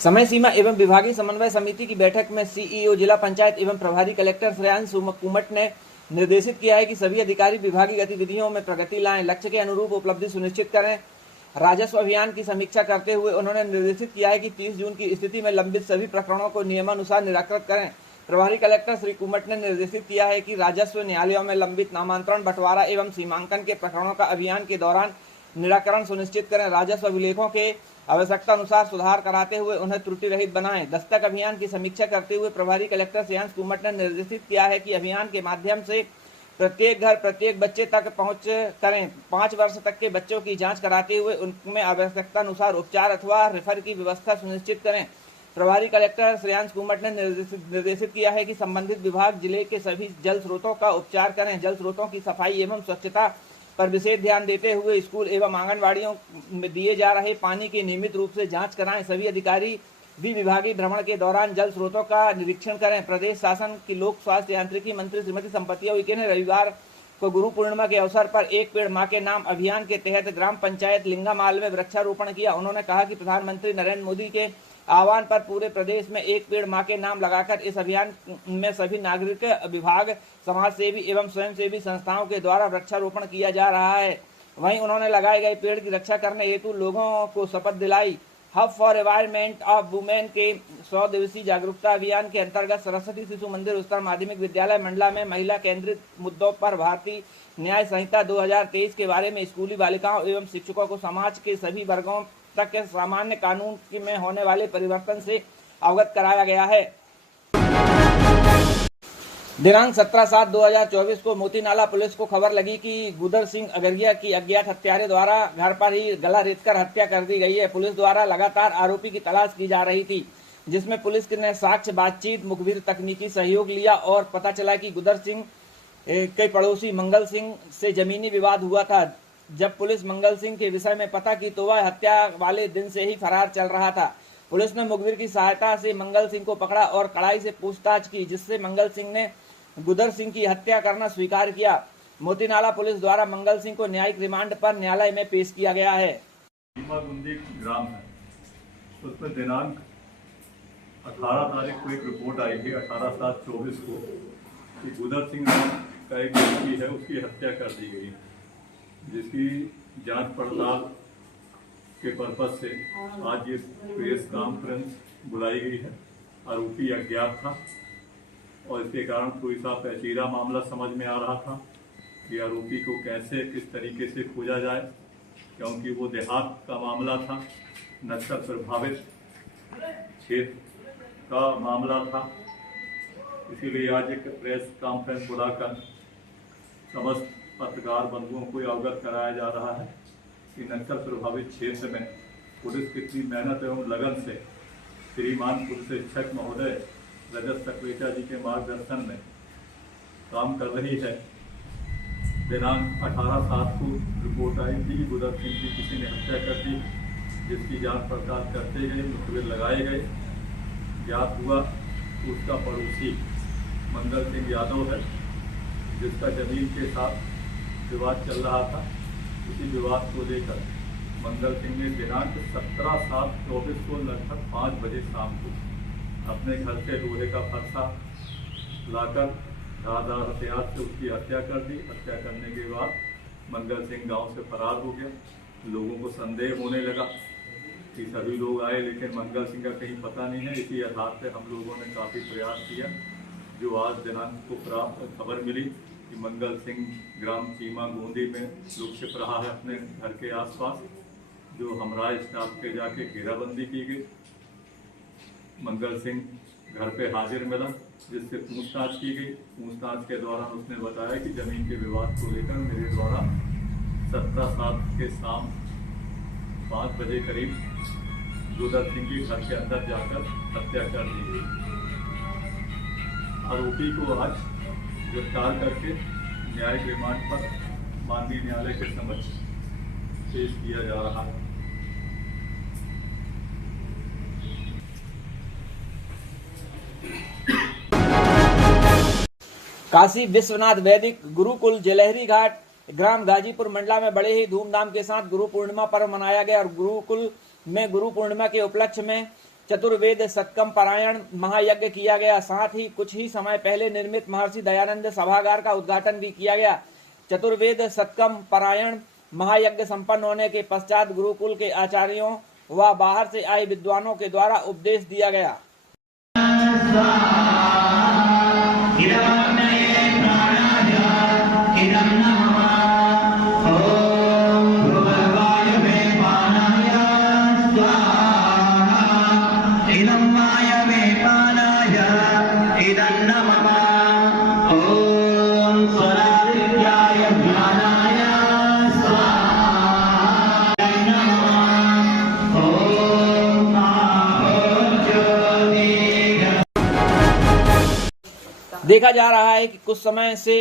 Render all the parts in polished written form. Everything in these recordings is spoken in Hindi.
समय सीमा एवं विभागीय समन्वय समिति की बैठक में सीईओ जिला पंचायत एवं प्रभारी कलेक्टर श्रेयांश कुमट ने निर्देशित किया है कि सभी अधिकारी विभागीय गतिविधियों में प्रगति लाएं, लक्ष्य के अनुरूप उपलब्धि सुनिश्चित करें। राजस्व अभियान की समीक्षा करते हुए उन्होंने निर्देशित किया है कि 30 जून की स्थिति में लंबित सभी प्रकरणों को नियमानुसार निराकृत करें। प्रभारी कलेक्टर श्री कुमट ने निर्देशित किया है कि राजस्व न्यायालयों में लंबित नामांतरण, बंटवारा एवं सीमांकन के प्रकरणों का अभियान के दौरान निराकरण सुनिश्चित करें। राजस्व अभिलेखों के आवश्यकता अनुसार सुधार कराते हुए उन्हें त्रुटि रहित बनाएं। दस्तक अभियान की समीक्षा करते हुए प्रभारी कलेक्टर श्रेयांश कुमट ने निर्देशित किया है कि अभियान के माध्यम से प्रत्येक घर, प्रत्येक बच्चे तक पहुंच करें। 5 वर्ष तक के बच्चों की जांच कराते हुए उनमें आवश्यकता अनुसार उपचार अथवा रेफर की व्यवस्था सुनिश्चित करें। प्रभारी कलेक्टर श्रेयांश कुमट ने निर्देशित किया है कि संबंधित विभाग जिले के सभी जल स्रोतों का उपचार करें। जल स्रोतों की सफाई एवं स्वच्छता पर विशेष ध्यान देते हुए स्कूल एवं आंगनबाड़ियों में दिए जा रहे पानी की नियमित रूप से जांच कराएं। सभी अधिकारी भी विभागीय भ्रमण के दौरान जल स्रोतों का निरीक्षण करें। प्रदेश शासन की लोक स्वास्थ्य यांत्रिकी मंत्री श्रीमती संपत्ति उइके ने रविवार को गुरु पूर्णिमा के अवसर पर एक पेड़ मां के नाम अभियान के तहत ग्राम पंचायत लिंगामाल में वृक्षारोपण किया। उन्होंने कहा कि प्रधानमंत्री नरेंद्र मोदी के आह्वान पर पूरे प्रदेश में एक पेड़ मां के नाम लगाकर इस अभियान में सभी नागरिक, विभाग, समाज सेवी एवं स्वयंसेवी संस्थाओं के द्वारा वृक्षारोपण किया जा रहा है। वहीं उन्होंने लगाए गए पेड़ की रक्षा करने हेतु लोगों को शपथ दिलाई। Hub for environment of women के 100 दिवसीय जागरूकता अभियान के अंतर्गत सरस्वती शिशु मंदिर उच्चतर माध्यमिक विद्यालय मंडला में महिला केंद्रित मुद्दों पर भारतीय न्याय संहिता 2023 के बारे में स्कूली बालिकाओं एवं शिक्षकों को समाज के सभी वर्गों तक के सामान्य कानून में होने वाले परिवर्तन से अवगत कराया गया है। दिनांक 17/7/2024 को मोतीनाला पुलिस को खबर लगी कि गुदर सिंह अगरिया की अज्ञात हत्यारे द्वारा घर पर ही गला रेतकर हत्या कर दी गई है। पुलिस द्वारा लगातार आरोपी की तलाश की जा रही थी, जिसमें पुलिस ने साक्ष्य, बातचीत, मुखबिर, तकनीकी सहयोग लिया और पता चला कि गुदर सिंह के पड़ोसी मंगल सिंह से जमीनी विवाद हुआ था। जब पुलिस मंगल सिंह के विषय में पता की तो वह हत्या वाले दिन से ही फरार चल रहा था। पुलिस ने मुखबिर की सहायता से मंगल सिंह को पकड़ा और कड़ाई से पूछताछ की, जिससे मंगल सिंह ने गुदर सिंह की हत्या करना स्वीकार किया। मोतीनाला पुलिस द्वारा मंगल सिंह को न्यायिक रिमांड पर न्यायालय में पेश किया गया है। ग्राम है, उसमें दिनांक 18 तारीख को एक रिपोर्ट आई थी 18/7/24 को कि गुदर सिंह नाम का एक व्यक्ति है, उसकी हत्या कर दी गई, जिसकी जांच पड़ताल के पर्पज से आज ये प्रेस कॉन्फ्रेंस बुलाई गई है। आरोपी अज्ञात था और इसके कारण थोड़ी सा पेचीदा मामला समझ में आ रहा था कि आरोपी को कैसे, किस तरीके से खोजा जाए, क्योंकि वो देहात का मामला था, नक्सल प्रभावित क्षेत्र का मामला था। इसीलिए आज एक प्रेस कॉन्फ्रेंस बुलाकर समस्त पत्रकार बंधुओं को अवगत कराया जा रहा है कि नक्सल प्रभावित क्षेत्र में पुलिस कितनी मेहनत एवं लगन से श्रीमान पुलिस अधीक्षक महोदय रजत सक्रेचा जी के मार्गदर्शन में काम कर रही है। दिनांक 18/7 को रिपोर्ट आई थी कि गुदर सिंह की किसी ने हत्या कर दी, जिसकी जांच पड़ताल करते गए, मुखबिर लगाए गए। ज्ञात हुआ उसका पड़ोसी मंगल सिंह यादव है, जिसका जमीन के साथ विवाद चल रहा था। इसी विवाद को लेकर मंगल सिंह ने दिनांक 17/7/24 को लगभग 5 बजे शाम को अपने घर से लोहे का फरसा लाकर धारदार हथियार से उसकी हत्या कर दी। हत्या करने के बाद मंगल सिंह गांव से फरार हो गया। लोगों को संदेह होने लगा कि सभी लोग आए, लेकिन मंगल सिंह का कहीं पता नहीं है। इसी आधार पर हम लोगों ने काफ़ी प्रयास किया। जो आज दिनांक को प्राप्त खबर मिली कि मंगल सिंह ग्राम चीमा गोंदी में लुक छिप रहा है अपने घर के आसपास, जो हमराय स्टाफ के जाके घेराबंदी की गई। मंगल सिंह घर पे हाजिर मिला, जिससे पूछताछ की गई। पूछताछ के दौरान उसने बताया कि जमीन के विवाद को लेकर मेरे द्वारा 17/7 के शाम 5 बजे करीब गुदर सिंह के घर के अंदर जाकर हत्या कर दी गई। आरोपी को आज गिरफ्तार करके न्यायिक रिमांड पर माननीय न्यायालय के समक्ष पेश किया जा रहा है। काशी विश्वनाथ वैदिक गुरुकुल जलहरी घाट ग्राम गाजीपुर मंडला में बड़े ही धूमधाम के साथ गुरु पूर्णिमा पर्व मनाया गया और गुरुकुल में गुरु पूर्णिमा के उपलक्ष्य में चतुर्वेद सत्कम पारायण महायज्ञ किया गया। साथ ही कुछ ही समय पहले निर्मित महर्षि दयानंद सभागार का उद्घाटन भी किया गया। चतुर्वेद सत्कम पारायण महायज्ञ संपन्न होने के पश्चात गुरुकुल के आचार्यों व बाहर से आए विद्वानों के द्वारा उपदेश दिया गया। देखा जा रहा है कि कुछ समय से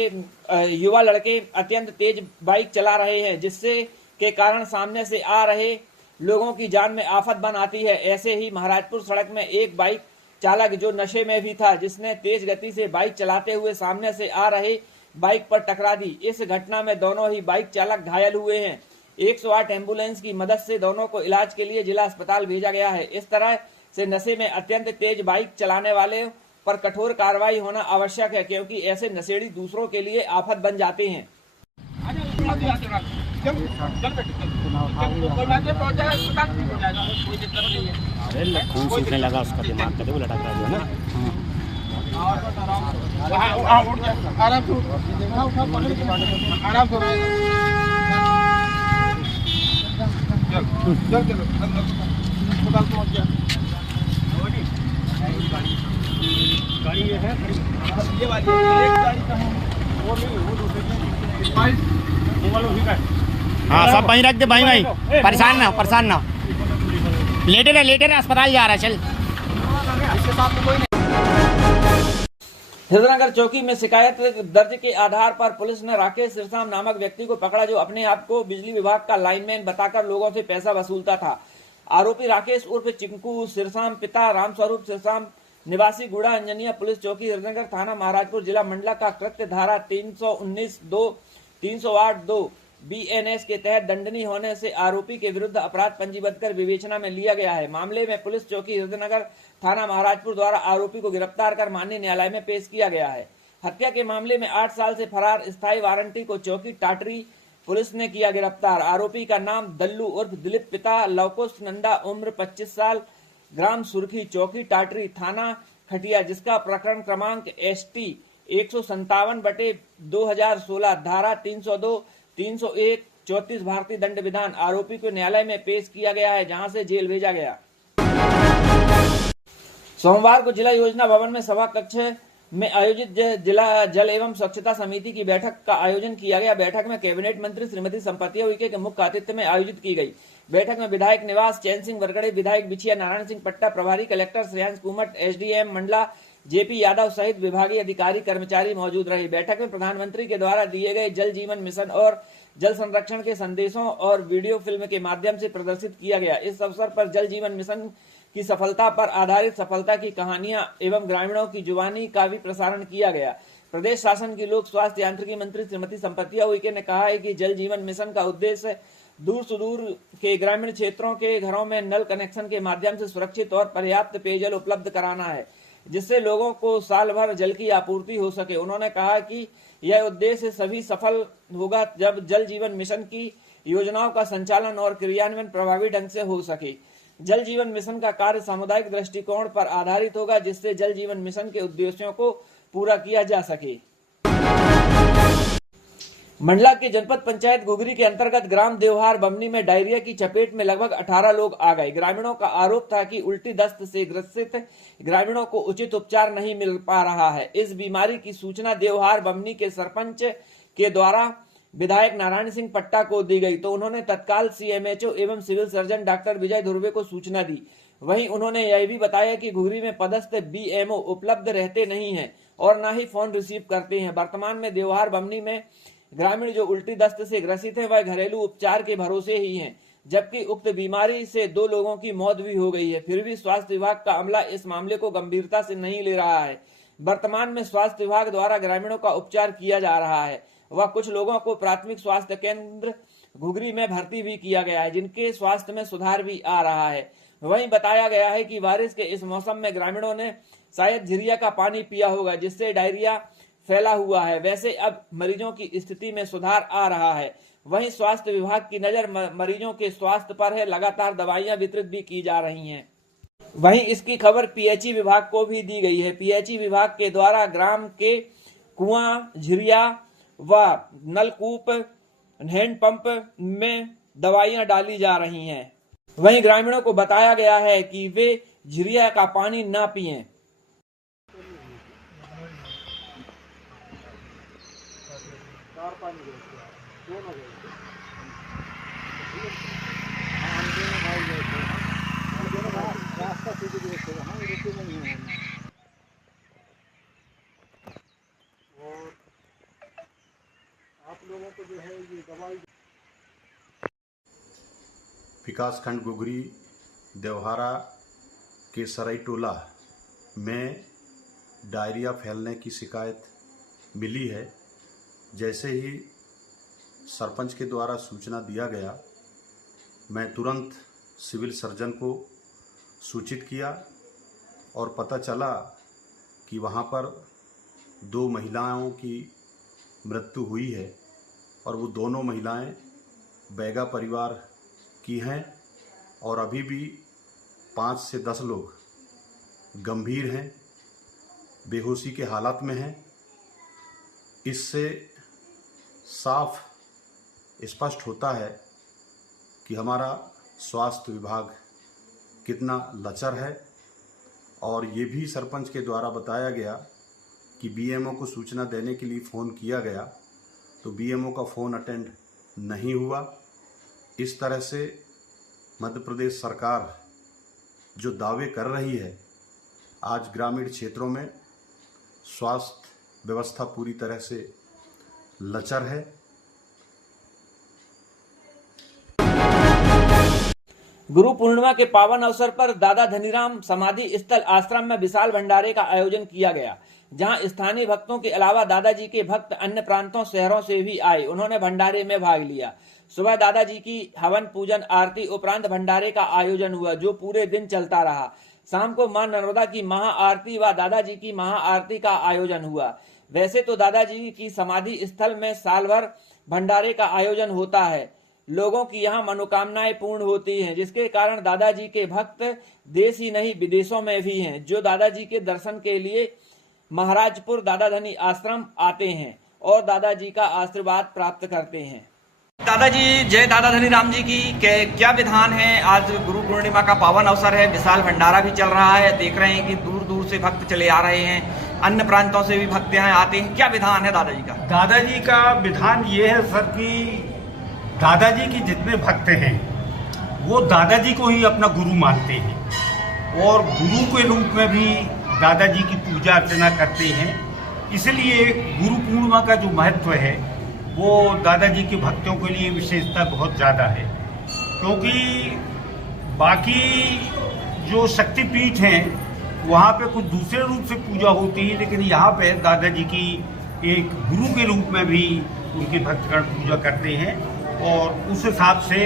युवा लड़के अत्यंत तेज बाइक चला रहे हैं, जिससे के कारण सामने से आ रहे लोगों की जान में आफत बन आती है। ऐसे ही महाराजपुर सड़क में एक बाइक चालक जो नशे में भी था, जिसने तेज गति से बाइक चलाते हुए सामने से आ रहे बाइक पर टकरा दी। इस घटना में दोनों ही बाइक चालक घायल हुए हैं। 108 एम्बुलेंस की मदद से दोनों को इलाज के लिए जिला अस्पताल भेजा गया है। इस तरह से नशे में अत्यंत तेज बाइक चलाने वाले पर कठोर कार्रवाई होना आवश्यक है, क्योंकि ऐसे नशेड़ी दूसरों के लिए आफत बन जाते हैं। खून सूखने लगा उसका, दिमाग का देखो लटक रहा है ना। गाड़ी ये है, ये वाली एक गाड़ी का है, वो नहीं, वो दूसरी है। हाँ सब वहीं रख दे भाई भाई, परेशान ना लेटे रहे अस्पताल जा रहा है। चल इसके साथ में कोई नहीं। हृदयनगर चौकी में शिकायत दर्ज के आधार पर पुलिस ने राकेश सिरसाम नामक व्यक्ति को पकड़ा, जो अपने आप को बिजली विभाग का लाइनमैन बताकर लोगों से पैसा वसूलता था। आरोपी राकेश उर्फ चिंकू सिरसाम पिता रामस्वरूप सिरसाम निवासी गुड़ा अंजनिया पुलिस चौकी हृदयनगर थाना महाराजपुर जिला मंडला का कृत्य धारा 319(2) BNS के तहत दंडनीय होने से आरोपी के विरुद्ध अपराध पंजीबद्ध कर विवेचना में लिया गया है। मामले में पुलिस चौकी हृदयनगर थाना महाराजपुर द्वारा आरोपी को गिरफ्तार कर माननीय न्यायालय में पेश किया गया है। हत्या के मामले में 8 साल से फरार स्थायी वारंटी को चौकी टाटरी पुलिस ने किया गिरफ्तार। आरोपी का नाम दल्लू उर्फ दिलीप पिता लवकुश नंदा उम्र 25 साल, ग्राम सुर्खी, चौकी टाटरी, थाना खटिया, जिसका प्रकरण क्रमांक ST 157/2016 धारा 302, 301, 34 भारतीय दंड विधान आरोपी को न्यायालय में पेश किया गया है, जहां से जेल भेजा गया। सोमवार को जिला योजना भवन में सभा कक्ष में आयोजित जिला जल एवं स्वच्छता समिति की बैठक का आयोजन किया गया। बैठक में कैबिनेट मंत्री श्रीमती संपतिया उइके के मुख्य आतिथ्य में आयोजित की गई। बैठक में विधायक निवास चैन सिंह वरगड़े, विधायक बिछिया नारायण सिंह पट्टा, प्रभारी collector Shreyansh Kumat, SDM Mandla JP Yadav सहित विभागीय अधिकारी कर्मचारी मौजूद रहे। बैठक में प्रधानमंत्री के द्वारा दिए गए जल जीवन मिशन और जल संरक्षण के संदेशों और वीडियो फिल्म के माध्यम से प्रदर्शित किया गया। इस अवसर पर जल जीवन मिशन की सफलता पर आधारित सफलता की कहानियां एवं ग्रामीणों की जुबानी का भी प्रसारण किया गया। प्रदेश शासन की लोक स्वास्थ्य यांत्रिकी मंत्री श्रीमती संपतिया उइके ने कहा है कि जल जीवन मिशन का उद्देश्य दूर सुदूर के ग्रामीण क्षेत्रों के घरों में नल कनेक्शन के माध्यम से सुरक्षित और पर्याप्त पेयजल उपलब्ध कराना है, जिससे लोगों को साल भर जल की आपूर्ति हो सके। उन्होंने कहा कि यह उद्देश्य सभी सफल होगा जब जल जीवन मिशन की योजनाओं का संचालन और क्रियान्वयन प्रभावी ढंग से हो सके। जल जीवन मिशन का कार्य सामुदायिक दृष्टिकोण पर आधारित होगा, जिससे जल जीवन मिशन के उद्देश्यों को पूरा किया जा सके। मंडला के जनपद पंचायत घुघरी के अंतर्गत ग्राम देवहार बमनी में डायरिया की चपेट में लगभग 18 लोग आ गए। ग्रामीणों का आरोप था कि उल्टी दस्त से ग्रसित ग्रामीणों को उचित उपचार नहीं मिल पा रहा है। इस बीमारी की सूचना देवहार बमनी के सरपंच के द्वारा विधायक नारायण सिंह पट्टा को दी गई, तो उन्होंने तत्काल CMHO एवं सिविल सर्जन डॉक्टर विजय धुर्वे को सूचना दी। वहीं उन्होंने यह भी बताया कि घुघरी में पदस्थ BMO उपलब्ध रहते नहीं हैं और न ही फोन रिसीव करते हैं। वर्तमान में देवहार बमनी में ग्रामीण जो उल्टी दस्त से ग्रसित हैं वह घरेलू उपचार के भरोसे ही हैं, जबकि उक्त बीमारी से 2 लोगों की मौत भी हो गई है। फिर भी स्वास्थ्य विभाग का अमला इस मामले को गंभीरता से नहीं ले रहा है। वर्तमान में स्वास्थ्य विभाग द्वारा ग्रामीणों का उपचार किया जा रहा है व कुछ लोगों को प्राथमिक स्वास्थ्य केंद्र घुघरी में भर्ती भी किया गया है, जिनके स्वास्थ्य में सुधार भी आ रहा है। वहीं बताया गया है कि बारिश के इस मौसम में ग्रामीणों ने शायद झिरिया का पानी पिया होगा, जिससे डायरिया फैला हुआ है। वैसे अब मरीजों की स्थिति में सुधार आ रहा है। वहीं स्वास्थ्य विभाग की नजर मरीजों के स्वास्थ्य पर है, लगातार दवाइयां वितरित भी की जा रही हैं। वहीं इसकी खबर पीएचई विभाग को भी दी गई है। पीएचई विभाग के द्वारा ग्राम के कुआं, झिरिया व नलकूप, हैंडपंप में दवाइयां डाली जा रही हैं। वहीं ग्रामीणों को बताया गया है कि वे झिरिया का पानी ना पिएं। विकासखंड गुगरी देवहारा के सराई टोला में डायरिया फैलने की शिकायत मिली है। जैसे ही सरपंच के द्वारा सूचना दिया गया, मैं तुरंत सिविल सर्जन को सूचित किया और पता चला कि वहाँ पर 2 महिलाओं की मृत्यु हुई है और वो दोनों महिलाएं बैगा परिवार की हैं और अभी भी 5 से 10 लोग गंभीर हैं, बेहोशी के हालत में हैं। इससे साफ स्पष्ट होता है कि हमारा स्वास्थ्य विभाग कितना लचर है। और ये भी सरपंच के द्वारा बताया गया कि बीएमओ को सूचना देने के लिए फ़ोन किया गया, तो बीएमओ का फ़ोन अटेंड नहीं हुआ। इस तरह से मध्य प्रदेश सरकार जो दावे कर रही है, आज ग्रामीण क्षेत्रों में स्वास्थ्य व्यवस्था पूरी तरह से लचर है। गुरु पूर्णिमा के पावन अवसर पर दादा धनीराम समाधि स्थल आश्रम में विशाल भंडारे का आयोजन किया गया, जहां स्थानीय भक्तों के अलावा दादाजी के भक्त अन्य प्रांतों शहरों से भी आए। उन्होंने भंडारे में भाग लिया। सुबह दादाजी की हवन पूजन आरती उपरांत भंडारे का आयोजन हुआ, जो पूरे दिन चलता रहा। शाम को मां नर्मदा की महाआरती व दादाजी की महाआरती का आयोजन हुआ। वैसे तो दादाजी की समाधि स्थल में साल भर भंडारे का आयोजन होता है। लोगों की यहाँ मनोकामनाएं पूर्ण होती हैं, जिसके कारण दादाजी के भक्त देश ही नहीं विदेशों में भी हैं, जो दादाजी के दर्शन के लिए महाराजपुर दादा धनी आश्रम आते हैं और दादाजी का आशीर्वाद प्राप्त करते हैं। दादाजी, जय दादा धनी राम जी की क्या विधान है? आज गुरु पूर्णिमा का पावन अवसर है, विशाल भंडारा भी चल रहा है। देख रहे हैं कि दूर दूर से भक्त चले आ रहे हैं, अन्य प्रांतों से भी भक्त यहाँ आते हैं। क्या विधान है दादाजी का? दादाजी का विधान ये है सर कि दादाजी के जितने भक्त हैं वो दादाजी को ही अपना गुरु मानते हैं और गुरु के रूप में भी दादाजी की पूजा अर्चना करते हैं। इसलिए गुरु पूर्णिमा का जो महत्व है वो दादाजी के भक्तों के लिए विशेषता बहुत ज़्यादा है, क्योंकि बाकी जो शक्तिपीठ हैं वहाँ पे कुछ दूसरे रूप से पूजा होती है, लेकिन यहाँ पे दादाजी की एक गुरु के रूप में भी उनके भक्तगण पूजा करते हैं और उस हिसाब से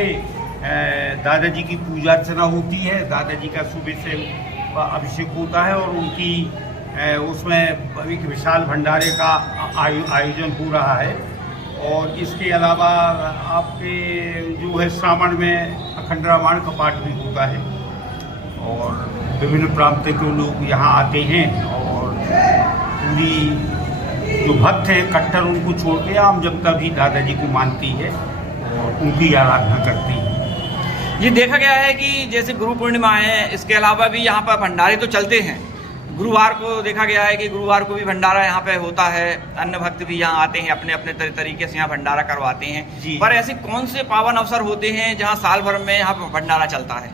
दादाजी की पूजा अर्चना होती है। दादाजी का सुबह से अभिषेक होता है और उनकी उसमें एक विशाल भंडारे का आयोजन हो रहा है। और इसके अलावा आपके जो है श्रावण में अखंड रामायण का पाठ भी होता है और विभिन्न प्रांत के लोग यहाँ आते हैं और पूरी जो भक्त हैं कट्टर उनको छोड़ के आम जनता भी दादाजी को मानती है और उनकी आराधना करती है। ये देखा गया है कि जैसे गुरु पूर्णिमा है, इसके अलावा भी यहाँ पर भंडारे तो चलते हैं। गुरुवार को देखा गया है कि गुरुवार को भी भंडारा यहाँ पे होता है, अन्य भक्त भी यहाँ आते हैं, अपने अपने तरीके से यहाँ भंडारा करवाते हैं। पर ऐसे कौन से पावन अवसर होते हैं जहाँ साल भर में यहाँ भंडारा चलता है?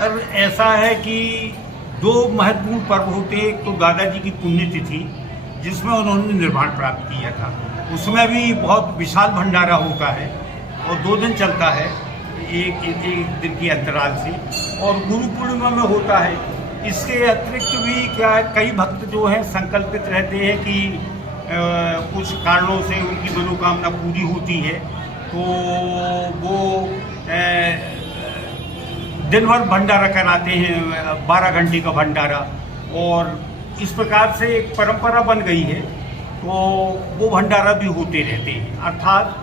अब ऐसा है कि 2 महत्वपूर्ण पर्व होते हैं। एक तो दादाजी की पुण्यतिथि जिसमें उन्होंने निर्वाण प्राप्त किया था, उसमें भी बहुत विशाल भंडारा होता है और 2 दिन चलता है, एक दिन के अंतराल से, और गुरु पूर्णिमा में होता है। इसके अतिरिक्त भी क्या है, कई भक्त जो हैं संकल्पित रहते हैं कि कुछ कारणों से उनकी मनोकामना पूरी होती है तो वो दिन भर भंडारा कराते हैं, 12 घंटे का भंडारा, और इस प्रकार से एक परंपरा बन गई है। तो वो भंडारा भी होते रहते हैं, अर्थात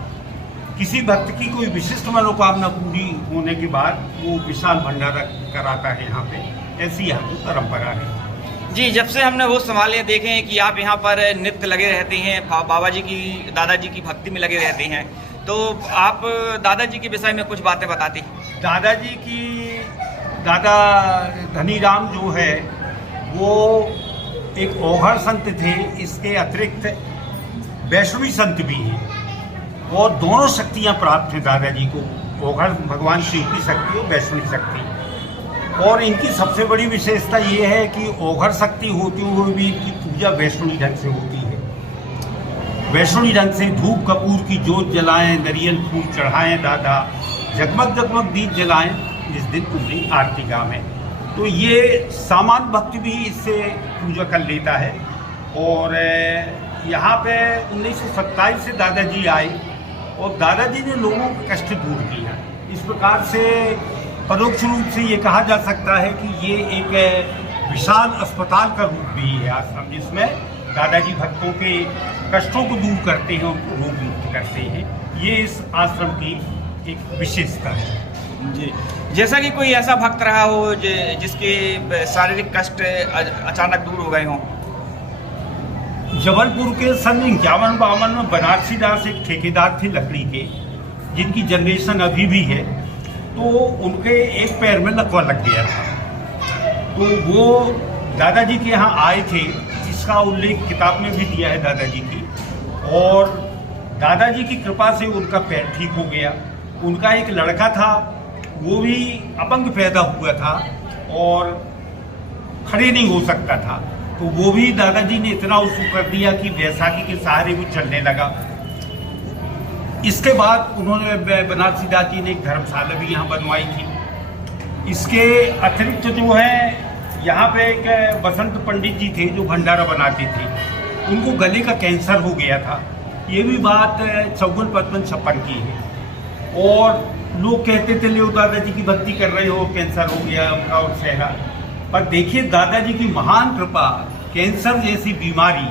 किसी भक्त की कोई विशिष्ट मनोकामना पूरी होने के बाद वो विशाल भंडारा कराता है यहाँ पे। ऐसी यहाँ की परंपरा है। जी, जब से हमने वो संभाले देखे हैं कि आप यहाँ पर नित्य लगे रहते हैं, बाबा जी की, दादाजी की भक्ति में लगे रहते हैं, तो आप दादाजी के विषय में कुछ बातें बताते। दादाजी की, दादा धनीराम जो है वो एक ओघड़ संत थे, इसके अतिरिक्त वैष्णवी संत भी हैं, और दोनों शक्तियाँ प्राप्त हैं दादाजी को, ओघड़ भगवान शिव की शक्ति और वैष्णवी शक्ति। और इनकी सबसे बड़ी विशेषता ये है कि ओघड़ शक्ति होते हुए भी इनकी पूजा वैष्णवी ढंग से होती है। वैष्णवी ढंग से धूप कपूर की जोत जलाएं, नारियल फूल चढ़ाएं, दादा जगमग जगमग दीप जलाएं, इस दिन पूरी आरती गावें। तो ये सामान्य भक्त भी इससे पूजा कर लेता है। और यहाँ पे 1927 से दादाजी आए और दादाजी ने लोगों का कष्ट दूर किया। इस प्रकार से परोक्ष रूप से ये कहा जा सकता है कि ये एक विशाल अस्पताल का रूप भी है आश्रम, जिसमें दादाजी भक्तों के कष्टों को दूर करते हैं, उनको रोग मुक्त करते हैं। ये इस आश्रम की एक विशेषता है। जी, जैसा कि कोई ऐसा भक्त रहा हो जिसके शारीरिक कष्ट अचानक दूर हो गए हों। जबलपुर के सन 51-52 में बनारसी दास एक ठेकेदार थे लकड़ी के, जिनकी जनरेशन अभी भी है। तो उनके एक पैर में लकवा लग गया था, तो वो दादाजी के यहाँ आए थे, जिसका उल्लेख किताब में भी दिया है दादाजी की। और दादाजी की कृपा से उनका पैर ठीक हो गया। उनका एक लड़का था, वो भी अपंग पैदा हुआ था और खड़े नहीं हो सकता था, तो वो भी दादाजी ने इतना उसको कर दिया कि बैसाखी के सहारे वो चलने लगा। इसके बाद उन्होंने बनारसी दास जी ने एक धर्मशाला भी यहाँ बनवाई थी। इसके अतिरिक्त जो है यहाँ पे एक बसंत पंडित जी थे जो भंडारा बनाते थे, उनको गले का कैंसर हो गया था। ये भी बात 54-55 की है। और लोग कहते थे लो दादाजी की भक्ति कर रहे हो, कैंसर हो गया उनका और सहरा। पर देखिए दादाजी की महान कृपा, कैंसर जैसी बीमारी,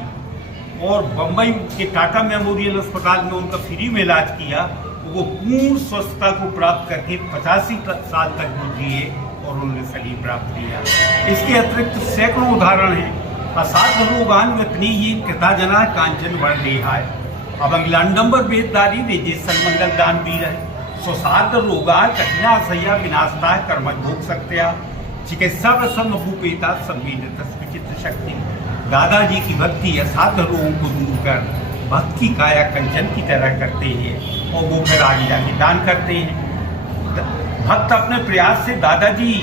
और बम्बई के टाटा मेमोरियल अस्पताल में उनका फ्री में इलाज किया, वो पूर्ण स्वस्थता को प्राप्त करके 85 साल तक वो जिए और उन्होंने शरीर प्राप्त किया। इसके अतिरिक्त सैकड़ों उदाहरण हैं। असाध रोगान व्यक्ति ये कृता जना कांचन वर्ण रेहाय, अबंगलांडम्बर वेददारी रेजेशन मंगल दान वीर है, स्वसाध रोगा कठिना सैया विनाशता कर्मभोग सत्या, चिकित्सा प्रसन्न भूपेता संवेद विचित्र शक्ति। दादाजी की भक्ति असाध्य रोगों को दूर कर भक्त की काया कंचन की तरह करते हैं, और वो फिर आगे जाके दान करते हैं। भक्त अपने प्रयास से दादाजी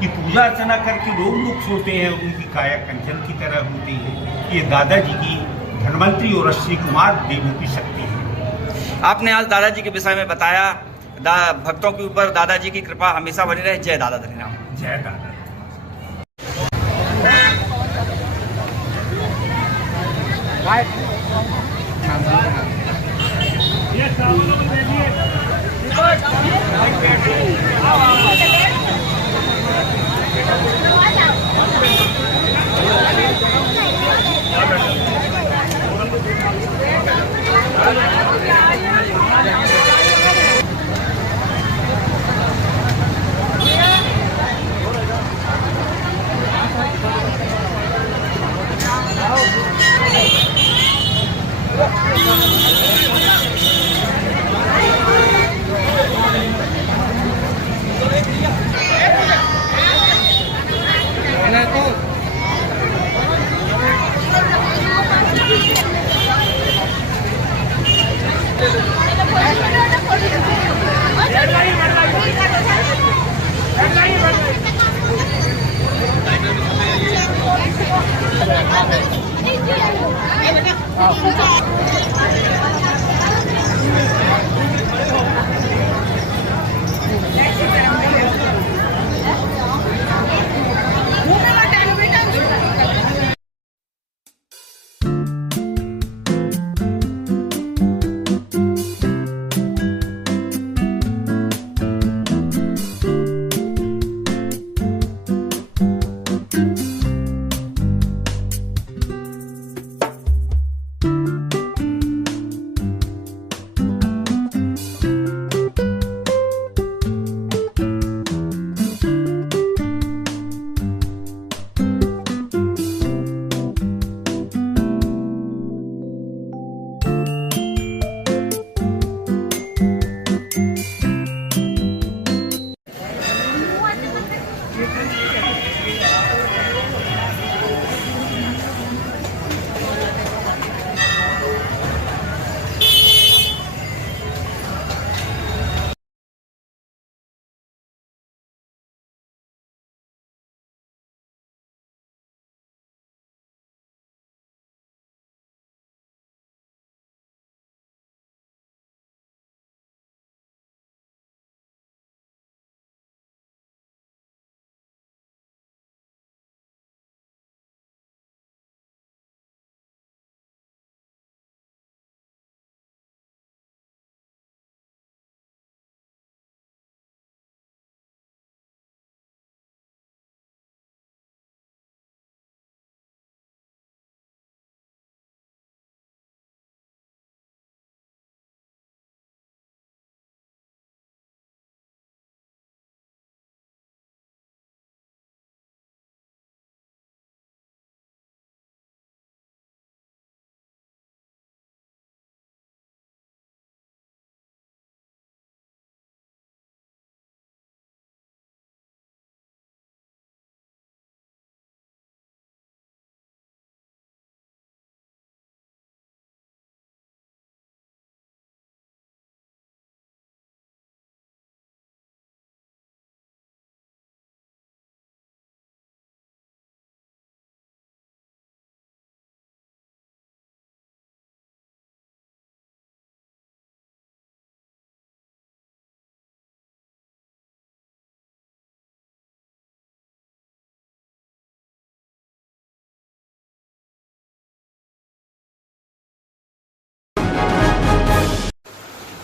की पूजा अर्चना करके रोग मुक्त होते हैं, उनकी काया कंचन की तरह होती है। ये दादाजी की धन्वंतरी और श्री कुमार देवों की शक्ति है। आपने आज दादाजी के विषय में बताया। भक्तों के ऊपर दादाजी की कृपा हमेशा बनी रहे। जय दादा धनीराम। जय दादा।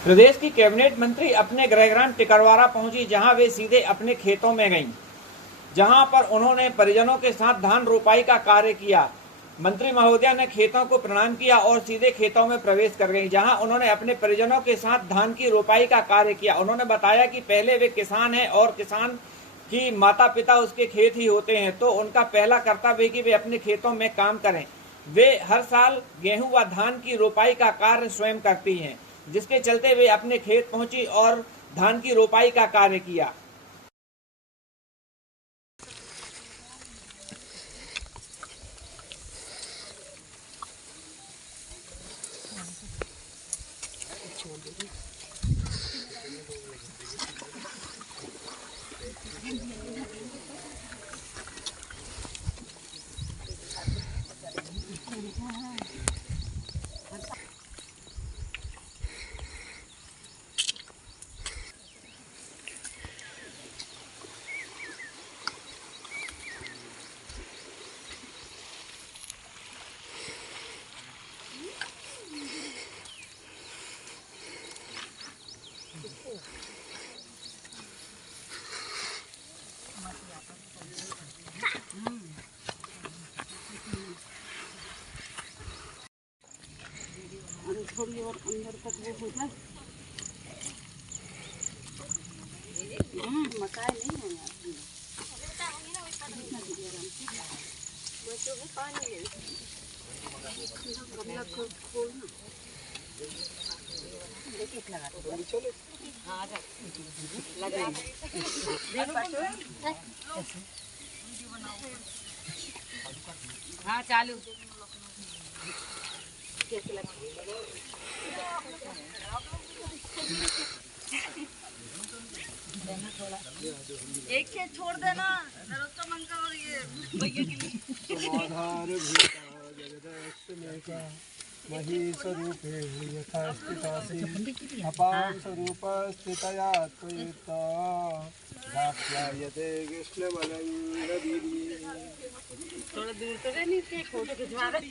प्रदेश की कैबिनेट मंत्री अपने गृहग्राम टिकरवारा पहुंची, जहां वे सीधे अपने खेतों में गईं, जहां पर उन्होंने परिजनों के साथ धान रोपाई का कार्य किया। मंत्री महोदया ने खेतों को प्रणाम किया और सीधे खेतों में प्रवेश कर गईं, जहां उन्होंने अपने परिजनों के साथ धान की रोपाई का कार्य किया। उन्होंने बताया कि पहले वे किसान हैं और किसान की माता पिता उसके खेत ही होते हैं, तो उनका पहला कर्तव्य है कि वे अपने खेतों में काम करें। वे हर साल गेहूं व धान की रोपाई का कार्य स्वयं करती हैं, जिसके चलते वे अपने खेत पहुंची और धान की रोपाई का कार्य किया। थोड़ी और अंदर तक वो हो जाए। मकाई नहीं है हाँ चालू एक खेत छोड़ देना नरोत्तम अंकल और ये भैया के लिए समाधार भूता महीस्वरूपे यथास्थितासि अपां स्वरूप स्थितया त्वयिता दास्यायते कृष्णमनङ्गदीदी। थोड़ा दूर तो नहीं थे फोटो खिंचवा रहे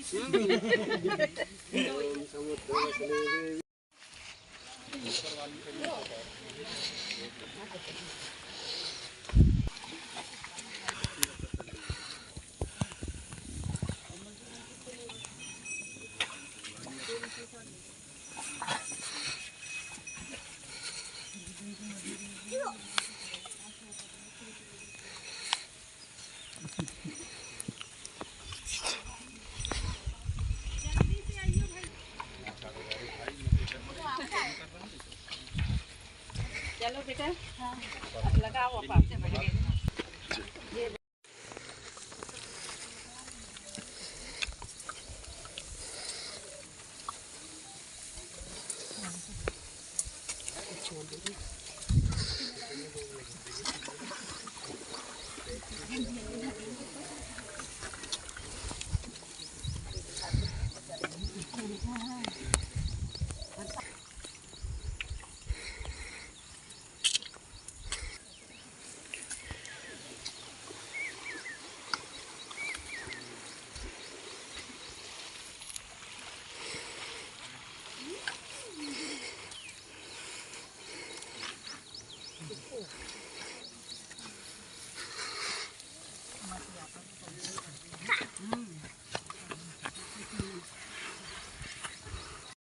चलो बेटा अब लगाओ आप आपसे बढ़ गए।